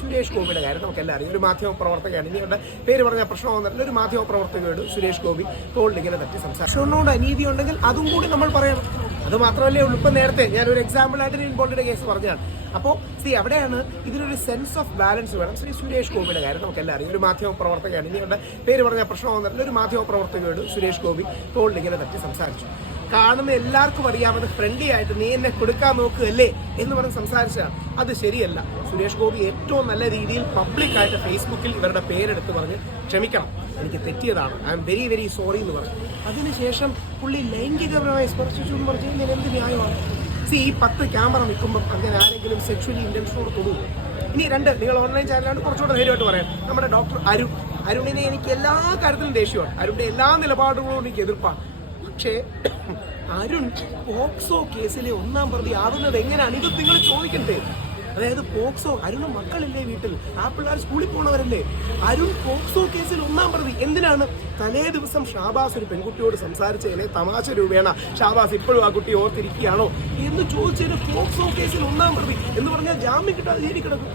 സുരേഷ് ഗോപിയുടെ കാര്യം നമുക്കെല്ലാം അറിയാം. ഒരു മാധ്യമ പ്രവർത്തകയാണ്. ഇനി അവരുടെ പേര് പറഞ്ഞാൽ പ്രശ്നമൊന്നുമില്ല. ഒരു മാധ്യമ പ്രവർത്തകയോട് സുരേഷ് ഗോപി തോളിൽ ഇങ്ങനെ തട്ടി സംസാരിച്ചുകൊണ്ടോട് അനീതി ഉണ്ടെങ്കിൽ അതും കൂടി നമ്മൾ പറയണം. അത് മാത്രമല്ലേ ഉള്ളൂ. ഇപ്പം നേരത്തെ ഞാനൊരു എക്സാമ്പിളായിട്ട് ഇൻബോൾഡിയുടെ കേസ് പറഞ്ഞതാണ്. അപ്പോൾ അവിടെയാണ് ഇതിനൊരു സെൻസ് ഓഫ് ബാലൻസ് വേണം. സുരേഷ് ഗോപിയുടെ കാര്യം നമുക്കെല്ലാം അറിയാം. ഒരു മാധ്യമ പ്രവർത്തകയാണ്. ഇനി അവരുടെ പേര് പറഞ്ഞാൽ പ്രശ്നമൊന്നുമില്ല. ഒരു മാധ്യമ പ്രവർത്തകയോട് സുരേഷ് ഗോപി തോളിൽ ഇങ്ങനെ തട്ടി സംസാരിച്ചു. കാണുന്ന എല്ലാവർക്കും അറിയാമത് ഫ്രണ്ട്ലി ആയിട്ട് നീ എന്നെ കൊടുക്കാൻ നോക്കുകയല്ലേ എന്ന് പറഞ്ഞ് സംസാരിച്ചതാണ്. അത് ശരിയല്ല. സുരേഷ് ഗോപി ഏറ്റവും നല്ല രീതിയിൽ പബ്ലിക്കായിട്ട് ഫേസ്ബുക്കിൽ ഇവരുടെ പേരെടുത്ത് പറഞ്ഞ് ക്ഷമിക്കണം, എനിക്ക് തെറ്റിയതാണ്, I am very very sorry എന്ന് പറഞ്ഞു. അതിനുശേഷം പുള്ളി ലൈംഗികപരമായി സ്പർശിച്ചു എന്ന് പറഞ്ഞു കഴിഞ്ഞാൽ എന്ത് ന്യായമാണ്? ഈ 10 ക്യാമറ നിൽക്കുമ്പോൾ അങ്ങനെ ആരെങ്കിലും സെക്ഷുവലി ഇന്റൻഷനോട് തൊടും? ഇനി നിങ്ങൾ ഓൺലൈൻ ചാനലാണ് കുറച്ചുകൂടെ ധൈര്യമായിട്ട് പറയാം. നമ്മുടെ ഡോക്ടർ അരുണിനെ എനിക്ക് എല്ലാ കാര്യത്തിലും ദേഷ്യമാണ്. അരുണിന്റെ എല്ലാ നിലപാടുകളോടും എനിക്ക് എതിർപ്പാണ്. പക്ഷേ അരുൺ പോക്സോ കേസിലെ 1-ാം പ്രതി ആകുന്നത് എങ്ങനെയാണ്? ഇത് നിങ്ങൾ ചോദിക്കണ്ടേ? അതായത് പോക്സോ, അരുണ് മക്കളില്ലേ വീട്ടിൽ? ആ പിള്ളേർ സ്കൂളിൽ പോണവരല്ലേ? അരുൺ പോക്സോ കേസിൽ 1-ാം പ്രതി. എന്തിനാണ്? തലേ ദിവസം ഷാബാസ് ഒരു പെൺകുട്ടിയോട് സംസാരിച്ചതിനെ തമാശ രൂപേണ ഷാബാസ് ഇപ്പോഴും ആ കുട്ടി ഓർത്തിരിക്കുകയാണോ എന്ന് ചോദിച്ചതിന് പോക്സോ കേസിൽ 1-ാം പ്രതി എന്ന് പറഞ്ഞാൽ ജാമ്യം കിട്ടാതെ ജയിലിൽ കിടക്കും.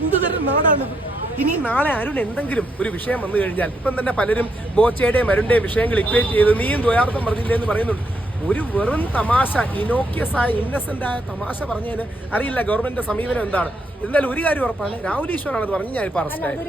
എന്ത് തരം നാടാണിത്? ഇനി നാളെ അരുൺ എന്തെങ്കിലും ഒരു വിഷയം വന്നു കഴിഞ്ഞാൽ ഇപ്പം തന്നെ പലരും ബോച്ചയുടെയും അരുണിന്റെയും വിഷയങ്ങൾ ഇക്വേറ്റ് ചെയ്ത് നീയും ദ്വയാർത്ഥം പറഞ്ഞില്ലേ എന്ന് പറയുന്നുണ്ട്. ഒരു വെറും തമാശ, ഇന്നസെന്റ് ആയ തമാശ പറഞ്ഞതിന് അറിയില്ല ഗവൺമെന്റിന്റെ സമീപനം എന്താണ്. എന്നാലും ഒരു കാര്യം ഉറപ്പാണ്, രാഹുൽ ഈശ്വറാണ് അത് പറഞ്ഞ് ഞാൻ ഇപ്പോൾ അറസ്റ്റ് ആയത്.